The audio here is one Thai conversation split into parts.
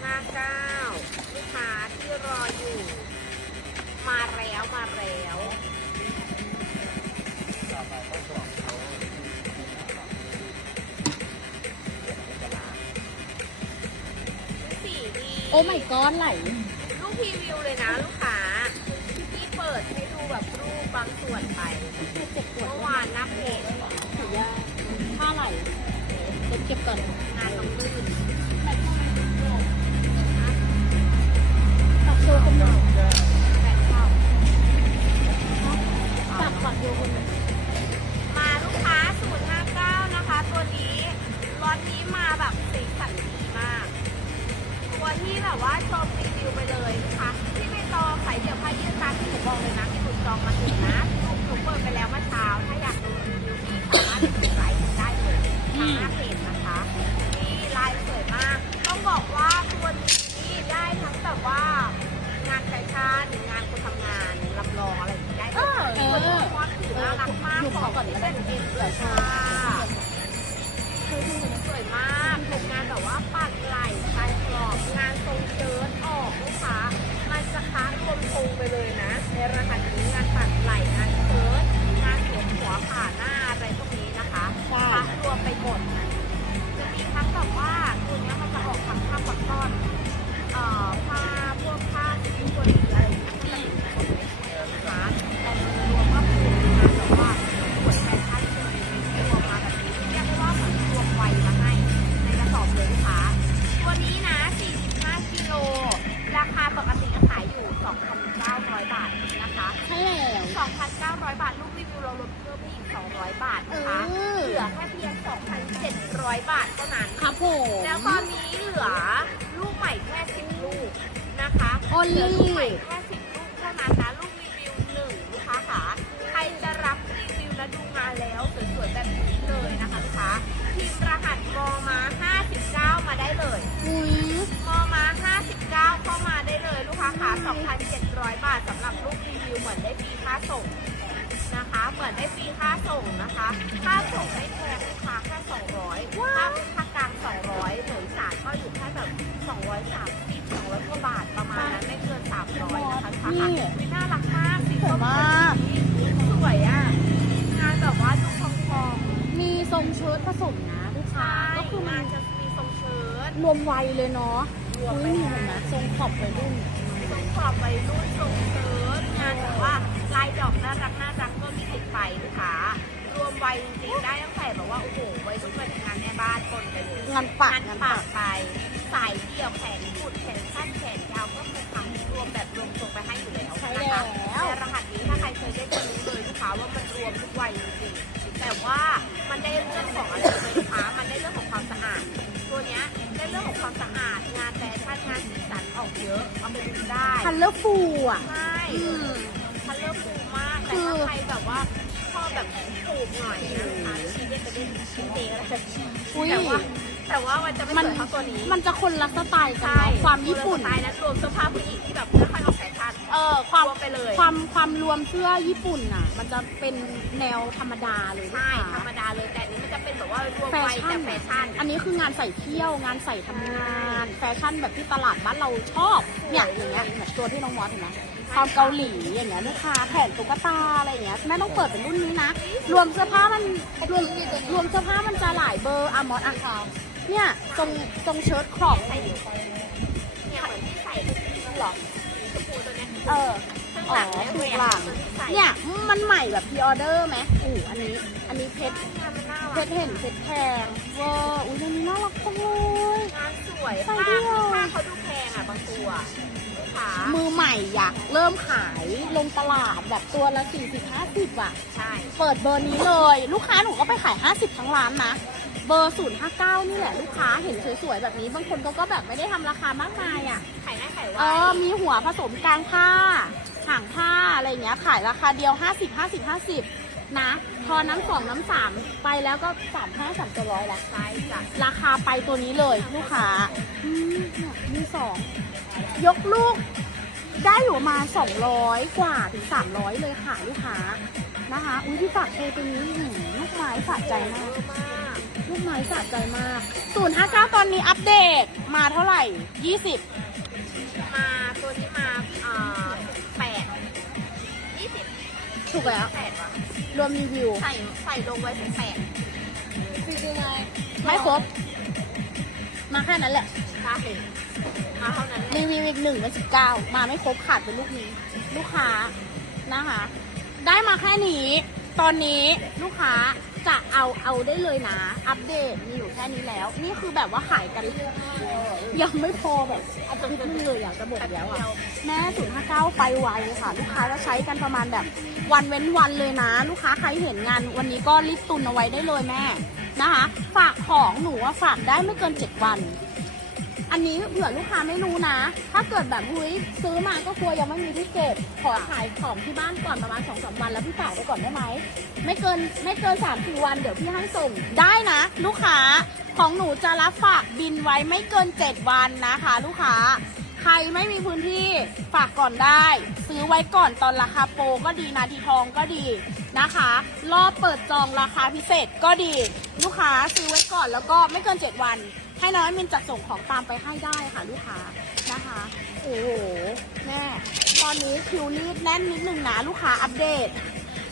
59ลูกค้าที่รออยู่ มาแล้วมาแล้วสีดีโอ้ไม่ก้อนไหลลูกพรีวิวเลยนะลูกค้าที่เปิดให้ดูแบบรูปบางส่วนไปเจ็บปวดเมื่อวานหน้าเพจถือยาผ้าไหลเดี๋ยวเก็บก่อนงานต้องลื่น ว์คนหนึ่งแปดกฝักโยคนหนึ่งมาลูกค้า 059 นะคะ ตัวนี้รถนี้มาแบบสีสันดีมาก ตัวที่แบบว่าชมรีวิวไปเลยนะคะที่ไม่ตองใส่เดี๋ยวพายืดตามที่หนูบอกเลยนะที่หนูจองมาถึงนะหนูเปิดไปแล้วเมื่อเช้า ถ้าอยากดูรีวิวนี้สามารถดูไลฟ์ได้เลยทางหน้าเพจากของเป็นเอ็นเอ็นค่ะสวยมากเป็นงานแบบว่าปัดไหล่ตายกรอบ งานทรงเชิ้ตออกลูกค้า มันจะค้ารวมทรงไปเลยนะ ในราคานี้งานปัดไหล่งานเชิ้ตงานสวมหัวผ่าหน้า คะค่าส่งไม่แพงลูกค้าแค่200ค่าค่ากลาง200หน่วยสารก็อยู่แค่แบบ230 200กว่าบาทประมาณนั้นไม่เกิน300นะคะลูกค้าค่ะอุ๊ยน่ารักมากสีส้มแบบนี้สวยอะงานแบบว่าดูทองทองมีทรงเชิ้ตผสมนะลูกๆค้า ใช่ก็คือมังานนจะมีทรงเชิ้ตรวมวัยเลยเนาะรวมอุ้ยไปนี่ได้เห็นไหมทรงขอบวัยรุ่น ทรงขอบวัยรุ่นทรงเชิ้ตงานแบบว่าลายดอกน่ารักน่ารักก็ วมวัยจริงๆได้ตั้งแต่แบบว่าโอ้โหวัยรุ่นวัยทำงานแม่บ้านคนไปเลยงานปักงานงานปาปักกไปสายเดี่ยวแขนกุดแขนสั้นแขนยาวก็คือทำรวมแบบรวมทรงไปให้อยู่แล้วใช่นะแล้คะวในรหัสนี้ถ้าใครเคยได้จะรู้เลยลูกค้าว่ามันรวมทุกวัยจริงๆแต่ว่ามันได้เรื่องของอะไรเลยลูกค้ามันได้เรื่องของความสะอาด ตัวเนี้ยได้เรื่องของความสะอาดงานแฟชั่นงานสีสันออกเยอะเอาไปดูได้คันเลอร์ฟูอะใช่อืมคันเลือกฟูมากแต่ถ้าใครแบบว่าชอบ แบบฟูมหน่อยนะคะชิ้นเด็ดจะได้ชิ้นเด็ดอะไรอุ้ย แต่ว่าแต่ว่ามันจะไม่มันสวยเท่าตัวนี้มันจะคนละสไตล์กันใช่เนาะความญี่ปุ่น สไตล์นั้นรวมเสื้อผ้าผู้หญิงที่แบบไม่ค่อยออกแฟชั่นเออความ รวมไปเลยความความรวมเสื้อญี่ปุ่นน่ะ มันจะเป็นแนวธรรมดาเลยใช่ลูกธรค้ารมดาเลยแต่อันนี้มันจะเป็นแบบว่ารวมแฟไปชั่นแต่แฟชั่น อันนี้คืองานใส่เที่ยวงานใส่ทำงาน แฟชั่นแบบที่ตลาดบ้านเราชอบเนี่ยอย่างเงี้ยแบบตัวที่น้องมอสเห็นไหม ความเกาหลีอย่างเงี้ยลูกค้าแผ่นตุ๊กตาอะไรอย่างเงี้ยแม่ต้องเปิดเป็นรุ่นนี้นะ รวมเสื้อผ้ามันรวมรวมเสื้อผ้ามันจะหลายเบอร์อะมอสอะคาวเนี่ยทรงทรงเชิ้ตครอบใส่ดิเนี่ยเหมือนที่ใส่หรอชมพูตัวเนี้ยเออข้างอ๋หอลังและถูแหวกหลังตัวที่ใส่เนี่ยมันใหม่แบบพ r ออเดอร์ไหมอู้อันนี้ อันนี้เพชรงานมันน่าเพรักชรเห็นเพชรแพงเวอร์อุ้ยอันนี้น่ารักจังเลยงานสวยใส่ผ้าเดี่ยวผ้าเขาดูแพงอะบางตัว ลูกค้ามือใหม่อยากเริ่มขายลงตลาดแบบตัวละ40 50อะ ใช่ เปิดเบอร์นี้เลย ลูกค้าหนูก็ไปขาย 50 ทั้งร้านนะ เบอร์ 059 นี่แหละลูกค้าเห็นสวยๆแบบนี้ บางคนเขาก็แบบไม่ได้ทำราคามากมายอะ ขายง่ายขายไวเออ มีหัวผสมกลางผ้าห่างผ้าอะไรอย่างเงี้ย ขายราคาเดียว 50 50 50 นะ พอน้ำสองน้ำสามไปแล้วก็สามห้าสามตัวร้อยละใช่จ้ะราคาไปตัวนี้เลยลูกค้าอืมเนี่ยมีสองยกลูกได้อยู่ประมาณ200 กว่าถึง 300 เลยค่ะลูกค้านะคะ อุ้ยพี่ฝากโชว์ตัวนี้หืมลูกไม้สะใจมากเยอะมากลูกไม้สะใจมากศูนย์ห้าเก้าตอนนี้อัปเดตมาเท่าไหร่ยี่สิบมาตัวนี้มาเอ่อแปดยี่สิบถูกแล้ว แปดวะ รวมรีวิว ใส่ใส่ลงไว้เป็นแปดไม่ครบ มาแค่นั้นแหละใช่มาเท่านั้นแหละรีวิวอีกหนึ่งเป็นสิบเก้ามาไม่ครบขาดเป็นลูกนี้ ลูกค้านะคะ ได้มาแค่นี้ ตอนนี้ลูกค้า จะเอาเอาได้เลยนะ อัปเดตมีอยู่แค่นี้แล้ว นี่คือแบบว่าขายกัน ยังไม่พอแบบอาทิตย์นึงเลยอยากจะบอกแล้วอะแม่ศูนย์ห้าเก้าไปไวค่ะ ลูกค้าก็ใช้กันประมาณแบบวันเว้นวันเลยนะ ลูกค้าใครเห็นงาน วันนี้ก็รีบตุนเอาไว้ได้เลยแม่นะคะ ฝากของหนูว่าฝากได้ไม่เกินเจ็ดวัน อันนี้เผื่อลูกค้าไม่รู้นะ ถ้าเกิดแบบหุ้ยซื้อมาก็กลัวยังไม่มีที่เก็บ ขอขายของที่บ้านก่อนประมาณสองสามวันแล้วพี่ฝากไปก่อนได้ไหม ไม่เกินไม่เกินสามสี่วันเดี๋ยวพี่ให้ส่งได้นะ ลูกค้าของหนูจะรับฝากบินไว้ไม่เกินเจ็ดวันนะคะ ลูกค้า ใครไม่มีพื้นที่ฝากก่อนได้ ซื้อไว้ก่อนตอนราคาโปรก็ดีนาทีทองก็ดีนะคะ รอบเปิดจองราคาพิเศษก็ดี ลูกค้าซื้อไว้ก่อนแล้วก็ไม่เกิน 7 วัน ให้น้อยมินจัดส่งของตามไปให้ได้ค่ะลูกค้านะคะ โอ้โหแม่ตอนนี้คิวรีดแน่นนิดนึงนะลูกค้าอัปเดต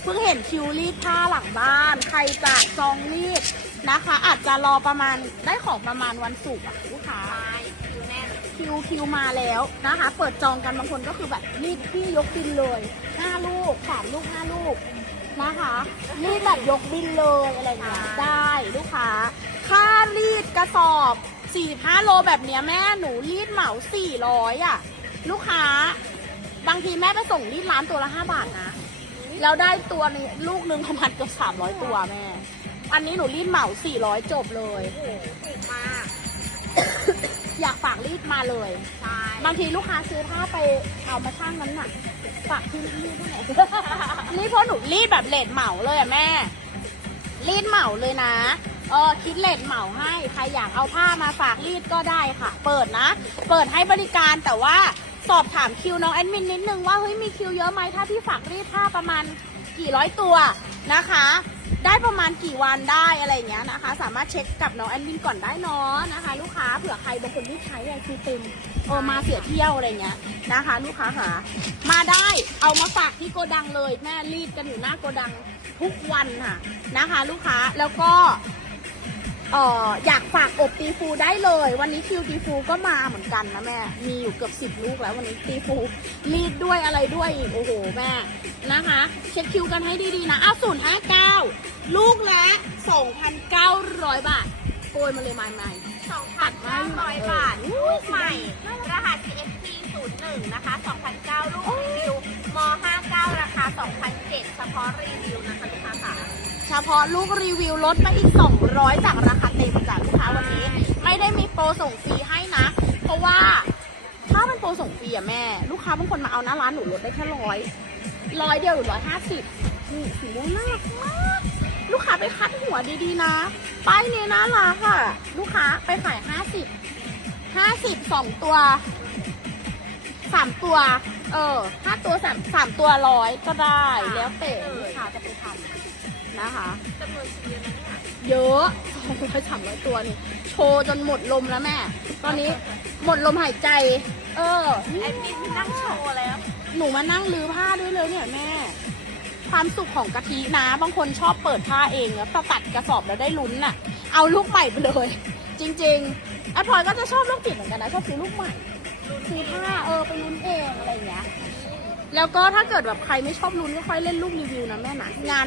เพิ่งเห็นคิวรีดผ้าหลังบ้าน ใครจะจองรีดนะคะ อาจจะรอประมาณได้ของประมาณวันศุกร์อะลูกค้าคิวแน่นคิวคิวมาแล้วนะคะ เปิดจองกันบางคนก็คือแบบรีดพี่ยกบินเลยห้าลูกสามลูกห้าลูกนะคะรีดแบบยกบินเลยอะไรอย่างเงี้ยได้ลูกค้า ค่ารีดกระสอบ45โลแบบเนี้ยแม่หนูรีดเหมา400อะ ลูกค้า บางทีแม่ไปส่งรีดร้านตัวละ5บาทนะ แล้วได้ตัวหนึงลูกหนึงประมาณเกือบ300ตัวแม่ อันนี้หนูรีดเหมา400จบเลยโอ้โหถูกมากอยากฝากรีดมาเลยใช่บางทีลูกค้าซื้อผ้าไปเอามาช่างน้ำหนักฝากที่รีดเท่าไหร่นี่เพราะหนูรีดแบบเลทเหมาเลยอะแม่ รีดเหมาเลยนะ เออคิดเลทเหมาให้ ใครอยากเอาผ้ามาฝากรีดก็ได้ค่ะ เปิดนะ เปิดให้บริการแต่ว่าสอบถามคิวน้องแอดมินนิดนึงว่าเฮ้ยมีคิวเยอะไหมถ้าพี่ฝากรีดผ้าประมาณกี่ร้อยตัวนะคะ ได้ประมาณกี่วันได้อะไรเงี้ยนะคะ สามารถเช็คกับน้องแอดมินก่อนได้เนาะนะคะ ลูกค้าเผื่อใครบางคนรีบใช้อคิวเต็มเออมาเสียเที่ยวอะไรเงี้ยนะคะ ลูกค้าค่ะมาได้เอามาฝากที่โกดังเลยแม่รีดกันอยู่หน้าโกดังทุกวันค่ะนะคะ ลูกค้าแล้วก็ เอ่ออยากฝากอบตีฟูได้เลย วันนี้คิวตีฟูก็มาเหมือนกันนะแม่ มีอยู่เกือบสิบลูกแล้ววันนี้ตีฟูรีดด้วยอะไรด้วยอีกโอ้โหแม่นะคะ เช็คคิวกันให้ดีๆนะอ้าวศูนย์ห้าเก้าลูกละสองพันเก้าร้อยบาทโกยมาเลยมาใหม่2,900 บาท ลูกใหม่ รหัส CFP 01 นะคะ2,009ลูกรีวิวม 59 ราคา2,007เฉพาะรีวิวนะคะลูกค้าค่ะ เฉพาะลูกรีวิวลดไปอีก 200 จากราคาเต็มจากลูกค้าวันนี้ ไม่ได้มีโปรส่งฟรีให้นะ เพราะว่าถ้าเป็นโปรส่งฟรีอะแม่ ลูกค้าบางคนมาเอาหน้าร้านหนูลดได้แค่ร้อยร้อยเดียวหรือร้อยห้าสิบนี่สีม่วงน่ารักมากลูกค้าไปคัดหัวดีๆนะ ป้ายนี้น่ารักอะลูกค้าไปขายห้าสิบห้าสิบสองตัวสามตัว เออห้าตัวสามสามตัวร้อยก็ได้ แล้วแต่ลูกค้าจะไปทำ นะคะจำนวนชิ้นเยอะนะเนี่ยเยอะสองร้อยสามร้อยตัวนี่ โชว์จนหมดลมแล้วแม่ ตอนนี้หมดลมหายใจ เออแอดมินนั่งโชว์แล้ว หนูมานั่งลื้อผ้าด้วยเลยเนี่ยแม่ ความสุขของกะทินะ บางคนชอบเปิดผ้าเองแล้วตัดกระสอบแล้วได้ลุ้นน่ะ เอาลูกใหม่ไปเลย จริงๆแอดพลอยก็จะชอบลูกจิตเหมือนกันนะ ชอบซื้อลูกใหม่ ซื้อผ้าเออไปลุ้นเองอะไรอย่างเงี้ยแล้วก็ถ้าเกิดแบบใครไม่ชอบลุ้นก็ค่อยเล่นลูกรีวิวนะแม่นะงาน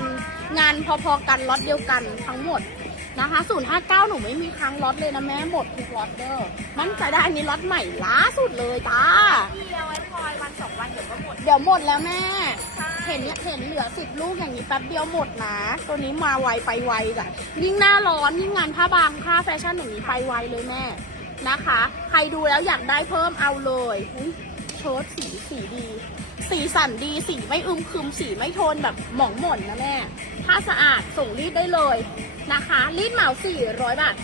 งานพอๆกันล็อตเดียวกันทั้งหมดนะคะ059 หนูไม่มีค้างล็อตเลยนะแม่หมดทุกล็อตเด้อมั่นใจได้อันนี้ล็อตใหม่ล่าสุดเลยจ้าพี่เอาไว้พลอยวันสองวันเดี๋ยวก็หมด เดี๋ยวหมดแล้วแม่ใช่เห็นเนี่ยเห็นเหลือสิบลูกอย่างนี้แป๊บเดียวหมดนะ ตัวนี้มาไวไปไวจ้ะยิ่งหน้าร้อนยิ่งงานผ้าบางผ้าแฟชั่นอย่างนี้ไปไวเลยแม่นะคะ ใครดูแล้วอยากได้เพิ่มเอาเลยอุ๊ยเชิ้ตสีสีดี สีสันดีสีไม่อึมครึมสีไม่โทนแบบหมองหม่นนะแม่ถ้าสะอาดส่งรีดได้เลยนะคะ รีดเหมาสี่ร้อยบาท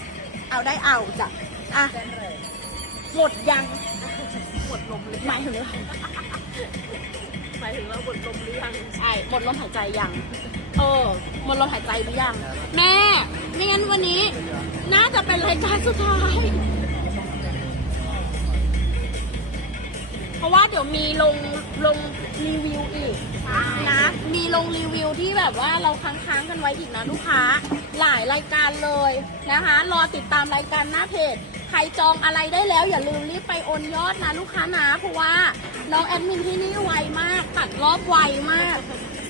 เอาได้เอาจ้ะอะหมดยังหมดลมเลยหมายถึงอะไรหมายถึงว่าหมดลมหรือยังใช่หมดลมหายใจยังเออหมดลมหายใจหรือยังแม่ไม่งั้นวันนี้ น่าจะเป็นรายการสุดท้ายเพราะว่าเดี๋ยวมีลง ลงรีวิวอีกนะ มีลงรีวิวที่แบบว่าเราค้างๆกันไว้อีกนะลูกค้า หลายรายการเลยนะคะ รอติดตามรายการหน้าเพจ ใครจองอะไรได้แล้ว อย่าลืมรีบไปโอนยอดนะลูกค้านะ เพราะว่าน้องแอดมินที่นี่ไวมาก ตัดรอบไวมาก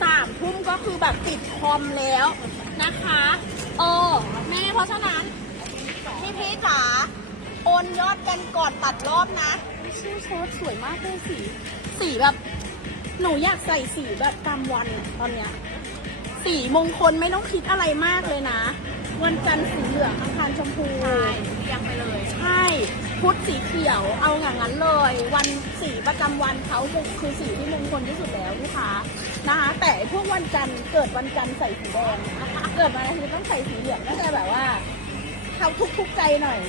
สามทุ่มก็คือแบบปิดคอมแล้วนะคะเออแม่เพราะฉะนั้นพี่พีจ๋าโอนยอดกันก่อนตัดรอบนะชื่อโค้ดสวยมากเลยสี สีแบบ หนูอยากใส่สีแบบตามวันอะตอนเนี้ย สีมงคลไม่ต้องคิดอะไรมากเลยนะ วันจันทร์สีเหลืองอังคารชมพู ใช่เรียงไปเลยใช่พุธสีเขียวเอาอย่างนั้นเลย วันสีประจำวันเขาคือสีที่มงคลที่สุดแล้วลูกค้านะคะ แต่พวกวันจันทร์เกิดวันจันทร์ใส่สีแดงนะคะเกิดวันอาทิตย์ต้องใส่สีเหลืองก็จะแบบว่าเขาทุกทุกๆใจหน่อย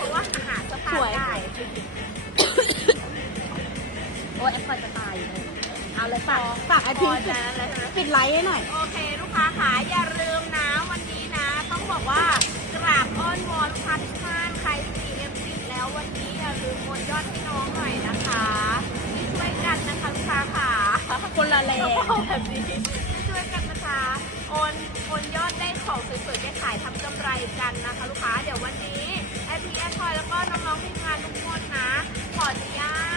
เพราะว่าอาหารสะพานสวยได้ โอ้แอปพอจะตายอยู่เลยเอาเลยฝากฝากไอพิงค์ปิดไลท์ให้หน่อย โอเค ลูกค้าขาอย่าลืมนะวันนี้นะ ต้องบอกว่ากราบอ้อนวอนลูกค้าทุกท่านใครที่เอฟปิดแล้ววันนี้อย่าลืมโอนยอดให้น้องหน่อยนะคะช่วยกันนะคะลูกค้าขาคนละแรงแบบนี้ช่วยกันนะคะโอนโอนยอดได้ของสวยๆไปขายทำกำไรกันนะคะ ลูกค้าเดี๋ยววันนี้แอปพีแอปพอยแล้วก็น้องๆทีมงานทุกคนนะขออนุญาต